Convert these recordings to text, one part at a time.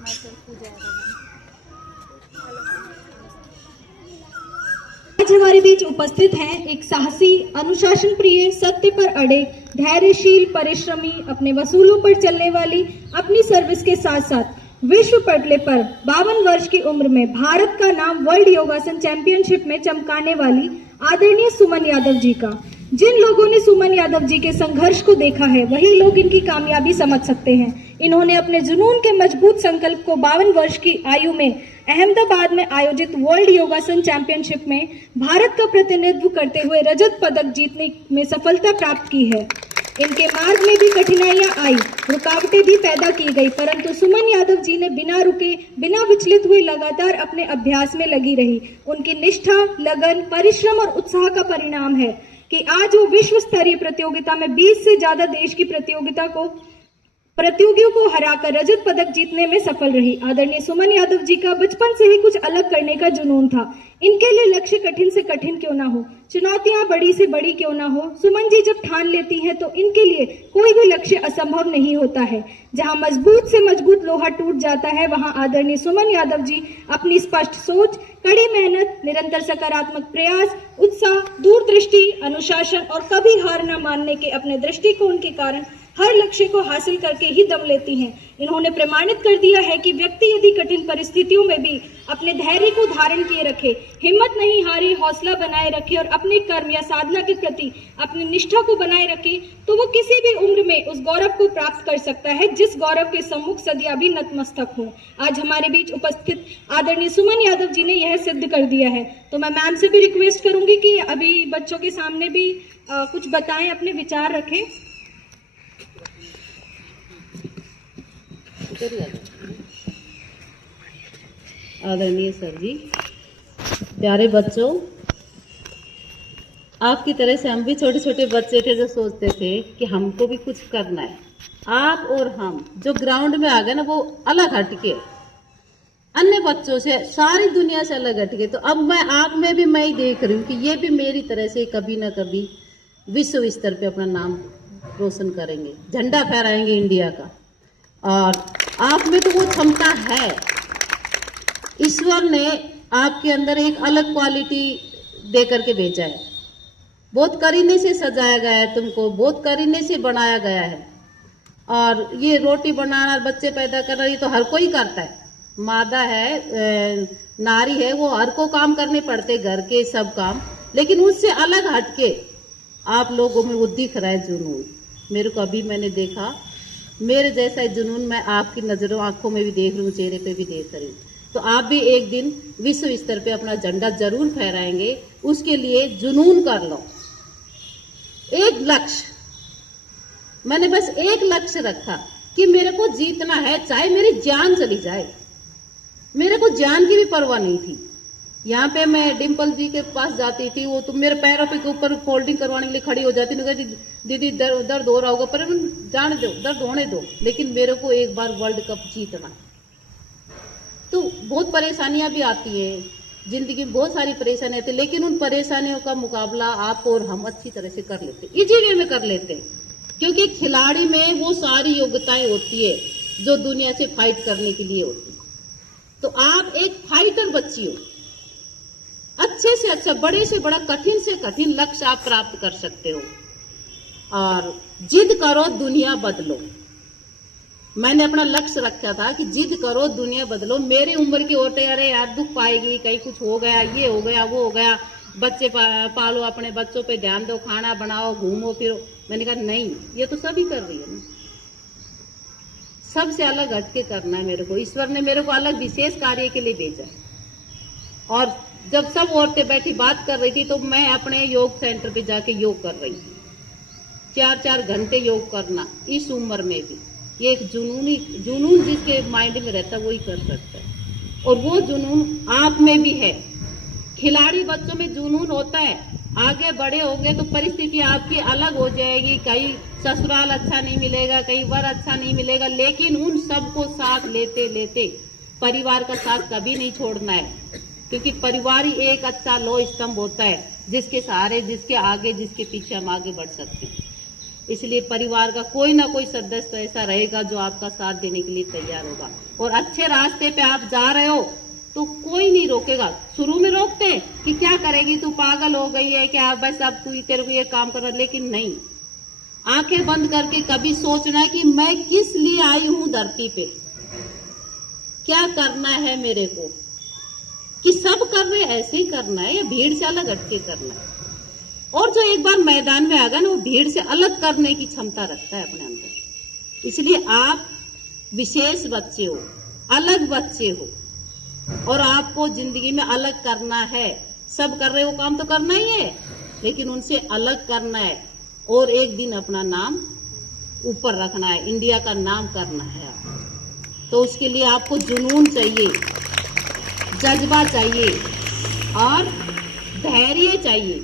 आज हमारे बीच उपस्थित हैं एक साहसी, अनुशासन प्रिय, सत्य पर अड़े, धैर्यशील, परिश्रमी, अपने वसूलों पर चलने वाली, अपनी सर्विस के साथ साथ विश्व पटल पर 52 वर्ष की उम्र में भारत का नाम वर्ल्ड योगासन चैंपियनशिप में चमकाने वाली आदरणीय सुमन यादव जी का। जिन लोगों ने सुमन यादव जी के संघर्ष को देखा है वही लोग इनकी कामयाबी समझ सकते हैं। इन्होंने अपने जुनून के मजबूत संकल्प को 52 वर्ष की आयु में अहमदाबाद में आयोजित वर्ल्ड योगासन चैंपियनशिप में भारत का प्रतिनिधित्व करते हुए रजत पदक जीतने में सफलता प्राप्त की है। इनके मार्ग में भी कठिनाइयां आई, रुकावटें भी पैदा की गई, परंतु सुमन यादव जी ने बिना रुके, बिना विचलित हुए लगातार अपने अभ्यास में लगी रही। उनकी निष्ठा, लगन, परिश्रम और उत्साह का परिणाम है कि आज वो विश्व स्तरीय प्रतियोगिता में 20 से ज्यादा देश की प्रतियोगियों को हराकर रजत पदक जीतने में सफल रही। आदरणीय सुमन यादव जी का बचपन से ही कुछ अलग करने का जुनून था। इनके लिए लक्ष्य कठिन से कठिन क्यों ना हो, चुनौतियां बड़ी से बड़ी क्यों ना हो, सुमन जी जब ठान लेती हैं तो इनके लिए कोई भी लक्ष्य असंभव नहीं होता है। जहां मजबूत से मजबूत लोहा टूट जाता है वहां आदरणीय सुमन यादव जी अपनी स्पष्ट सोच, कड़ी मेहनत, निरंतर सकारात्मक प्रयास, उत्साह, दूरदृष्टि, अनुशासन और कभी हार न मानने के अपने दृष्टिकोण के कारण हर लक्ष्य को हासिल करके ही दम लेती हैं। इन्होंने प्रमाणित कर दिया है कि व्यक्ति यदि कठिन परिस्थितियों में भी अपने धैर्य को धारण किए रखे, हिम्मत नहीं हारे, हौसला बनाए रखे और अपने कर्म या साधना के प्रति अपनी निष्ठा को बनाए रखे तो वो किसी भी उम्र में उस गौरव को प्राप्त कर सकता है जिस गौरव के सम्मुख सदियां भी नतमस्तक हो। आज हमारे बीच उपस्थित आदरणीय सुमन यादव जी ने यह सिद्ध कर दिया है। तो मैं मैम से भी रिक्वेस्ट करूंगी कि अभी बच्चों के सामने भी कुछ बताएं, अपने विचार रखें। आदरणीय सर जी, प्यारे बच्चों, आपकी तरह से हम भी छोटे छोटे बच्चे थे जो सोचते थे कि हमको भी कुछ करना है। आप और हम जो ग्राउंड में आ गए ना, वो अलग हटके, अन्य बच्चों से, सारी दुनिया से अलग हटके। तो अब मैं आप में भी मैं ही देख रही हूँ कि ये भी मेरी तरह से कभी ना कभी विश्व स्तर पे अपना नाम रोशन करेंगे, झंडा फहराएंगे इंडिया का। और आप में तो वो क्षमता है। ईश्वर ने आपके अंदर एक अलग क्वालिटी दे करके भेजा है। बहुत करीने से सजाया गया है तुमको, बहुत करीने से बनाया गया है। और ये रोटी बनाना, बच्चे पैदा करना, ये तो हर कोई करता है। मादा है, नारी है, वो हर को काम करने पड़ते, घर के सब काम। लेकिन उससे अलग हटके आप लोगों में वो दिख रहा है जुनून। मेरे को अभी मैंने देखा, मेरे जैसा जुनून मैं आपकी नजरों, आंखों में भी देख रही हूँ, चेहरे पे भी देख रही हूँ। तो आप भी एक दिन विश्व स्तर पे अपना झंडा जरूर फहराएंगे। उसके लिए जुनून कर लो। एक लक्ष्य, मैंने बस एक लक्ष्य रखा कि मेरे को जीतना है, चाहे मेरी जान चली जाए। मेरे को जान की भी परवाह नहीं थी। यहाँ पे मैं डिम्पल जी के पास जाती थी, वो तो मेरे पैरों पे ऊपर फोल्डिंग करवाने के लिए खड़ी हो जाती, कहती दीदी दर्द हो रहा होगा, पर जाने दो, दर्द होने दो, लेकिन मेरे को एक बार वर्ल्ड कप जीतना। तो बहुत परेशानियां भी आती है जिंदगी में, बहुत सारी परेशानियां आती है, लेकिन उन परेशानियों का मुकाबला आप और हम अच्छी तरह से कर लेते, इजी वे में कर लेते हैं। क्योंकि खिलाड़ी में वो सारी योग्यताएं होती है जो दुनिया से फाइट करने के लिए होती है। तो आप एक फाइटर बच्ची हो, अच्छे से अच्छा, बड़े से बड़ा, कठिन से कठिन लक्ष्य आप प्राप्त कर सकते हो। और जिद करो, दुनिया बदलो। मैंने अपना लक्ष्य रखा था कि जिद करो, दुनिया बदलो। मेरी उम्र की औरतें, अरे यार दुख पाएगी, कहीं कुछ हो गया, ये हो गया, वो हो गया, बच्चे पालो, अपने बच्चों पे ध्यान दो, खाना बनाओ, घूमो फिरो। मैंने कहा नहीं, ये तो सभी कर रही है ना, सबसे अलग हटके करना है मेरे को। ईश्वर ने मेरे को अलग विशेष कार्य के लिए भेजा है। और जब सब औरतें बैठी बात कर रही थी तो मैं अपने योग सेंटर पे जाके योग कर रही थी। 4-4 घंटे योग करना इस उम्र में भी, ये एक जुनून जिसके माइंड में रहता है वही कर सकता है। और वो जुनून आप में भी है। खिलाड़ी बच्चों में जुनून होता है। आगे बड़े होंगे तो परिस्थिति आपकी अलग हो जाएगी, कहीं ससुराल अच्छा नहीं मिलेगा, कहीं वर अच्छा नहीं मिलेगा, लेकिन उन सबको साथ लेते लेते परिवार का साथ कभी नहीं छोड़ना है। क्योंकि परिवार ही एक अच्छा लौह स्तंभ होता है जिसके सहारे, जिसके आगे, जिसके पीछे हम आगे बढ़ सकते हैं। इसलिए परिवार का कोई ना कोई सदस्य ऐसा रहेगा जो आपका साथ देने के लिए तैयार होगा। और अच्छे रास्ते पे आप जा रहे हो तो कोई नहीं रोकेगा। शुरू में रोकते कि क्या करेगी तू, पागल हो गई है क्या, बस अब तू तेरे को ये काम करना, लेकिन नहीं, आंखें बंद करके कभी सोचना कि मैं किस लिए आई हूं धरती पे, क्या करना है मेरे को, कि सब कर रहे ऐसे ही करना है या भीड़ से अलग हटके करना है। और जो एक बार मैदान में आ गया ना, वो भीड़ से अलग करने की क्षमता रखता है अपने अंदर। इसलिए आप विशेष बच्चे हो, अलग बच्चे हो, और आपको जिंदगी में अलग करना है। सब कर रहे हो काम तो करना ही है, लेकिन उनसे अलग करना है और एक दिन अपना नाम ऊपर रखना है, इंडिया का नाम करना है। तो उसके लिए आपको जुनून चाहिए, जज्बा चाहिए और धैर्य चाहिए,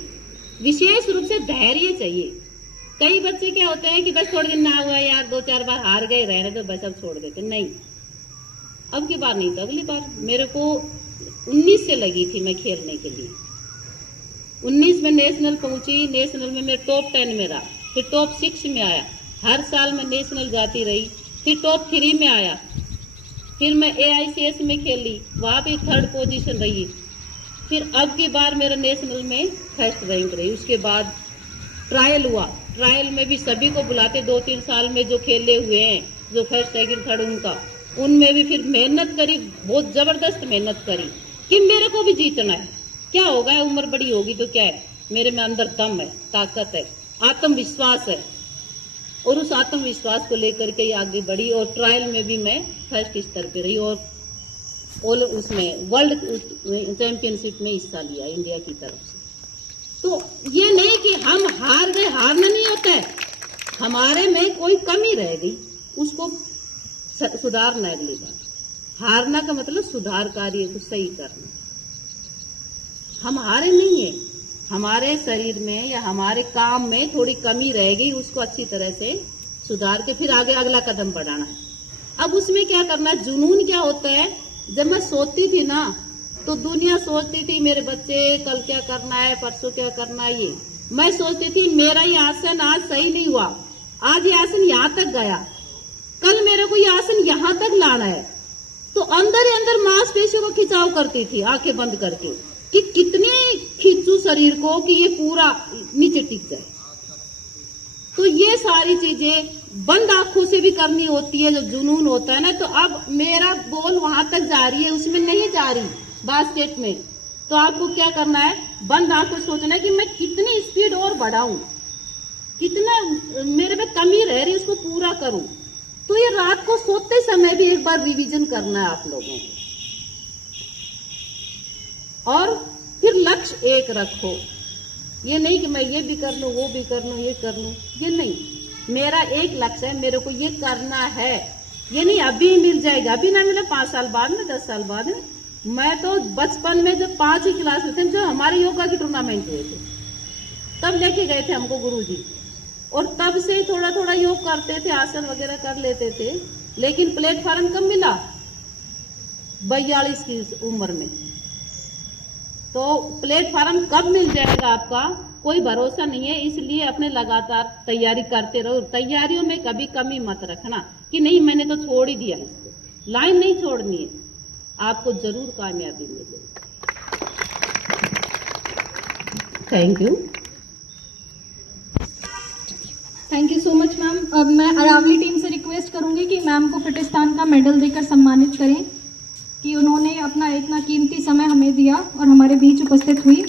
विशेष रूप से धैर्य चाहिए। कई बच्चे क्या होते हैं कि बस थोड़े दिन ना हुआ यार, 2-4 बार हार गए, रहने तो बस अब छोड़ देते। नहीं, अब की बार नहीं था, अगली बार। मेरे को 19 से लगी थी मैं खेलने के लिए। 19 में नेशनल पहुंची, नेशनल में मेरे टॉप 10 में रहा, फिर टॉप 6 में आया। हर साल मैं नेशनल जाती रही, फिर टॉप 3 में आया, फिर मैं AICS में खेली, वहां भी 3rd पोजीशन रही। फिर अब की बार मेरा नेशनल में फर्स्ट रैंक रही। उसके बाद ट्रायल हुआ, ट्रायल में भी सभी को बुलाते, 2-3 साल में जो खेले हुए हैं, जो फर्स्ट सेकंड थर्ड उनका, उनमें भी फिर मेहनत करी, बहुत जबरदस्त मेहनत करी कि मेरे को भी जीतना है। क्या होगा, उम्र बड़ी होगी तो क्या है, मेरे में अंदर दम है, ताकत है, आत्मविश्वास है, और उस आत्मविश्वास को लेकर के आगे बढ़ी। और ट्रायल में भी मैं फर्स्ट स्तर पे रही और उसमें वर्ल्ड चैंपियनशिप में हिस्सा लिया इंडिया की तरफ से। तो ये नहीं कि हम हार गए, हारना नहीं होता है, हमारे में कोई कमी रह गई, उसको सुधारना अगली बार। हारना का मतलब सुधार कार्य को सही करना। हम हारे नहीं है, हमारे शरीर में या हमारे काम में थोड़ी कमी रह गई, उसको अच्छी तरह से सुधार के फिर आगे अगला कदम बढ़ाना है। अब उसमें क्या करना है, जुनून क्या होता है, जब मैं सोती थी ना तो दुनिया सोचती थी मेरे बच्चे कल क्या करना है, परसों क्या करना है, ये मैं सोचती थी मेरा ये आसन आज सही नहीं हुआ, आज ये आसन यहाँ तक गया, कल मेरे को ये आसन यहाँ तक लाना है। तो अंदर ही अंदर मांसपेशियों को खिंचाव करती थी आंखें बंद करके कि कितने खींचू शरीर को कि ये पूरा नीचे टिक जाए। तो ये सारी चीजें बंद आंखों से भी करनी होती है, जो जुनून होता है ना। तो अब मेरा बॉल वहां तक जा रही है, उसमें नहीं जा रही बास्केट में, तो आपको क्या करना है, बंद आंखों सोचना है कि मैं कितनी स्पीड और बढ़ाऊं, कितना मेरे में कमी रह रही उसको पूरा करूं। तो ये रात को सोते समय भी एक बार रिवीजन करना है आप लोगों को, और फिर लक्ष्य एक रखो। ये नहीं कि मैं ये भी कर लूं, वो भी कर लूं, ये कर लूं, ये नहीं। मेरा एक लक्ष्य है, मेरे को ये करना है। ये नहीं अभी मिल जाएगा, अभी ना मिले 5 साल बाद में, 10 साल बाद में। मैं तो बचपन में जब 5वीं क्लास में थे, जो हमारे योगा के टूर्नामेंट हुए थे, तब लेके गए थे हमको गुरुजी, और तब से थोड़ा थोड़ा योग करते थे, आसन वगैरह कर लेते थे। लेकिन प्लेटफॉर्म कब मिला, 42 की उम्र में। तो प्लेटफॉर्म कब मिल जाएगा आपका कोई भरोसा नहीं है। इसलिए अपने लगातार तैयारी करते रहो। तैयारियों में कभी कमी मत रखना कि नहीं मैंने तो छोड़ ही दिया, इसको लाइन नहीं छोड़नी है, आपको जरूर कामयाबी मिलेगी। Thank you. Thank you so much ma'am. अब मैं अरावली टीम से रिक्वेस्ट करूंगी कि मैम को फिटिस्तान का मेडल देकर सम्मानित करें कि उन्होंने अपना इतना कीमती समय हमें दिया और हमारे बीच उपस्थित हुई।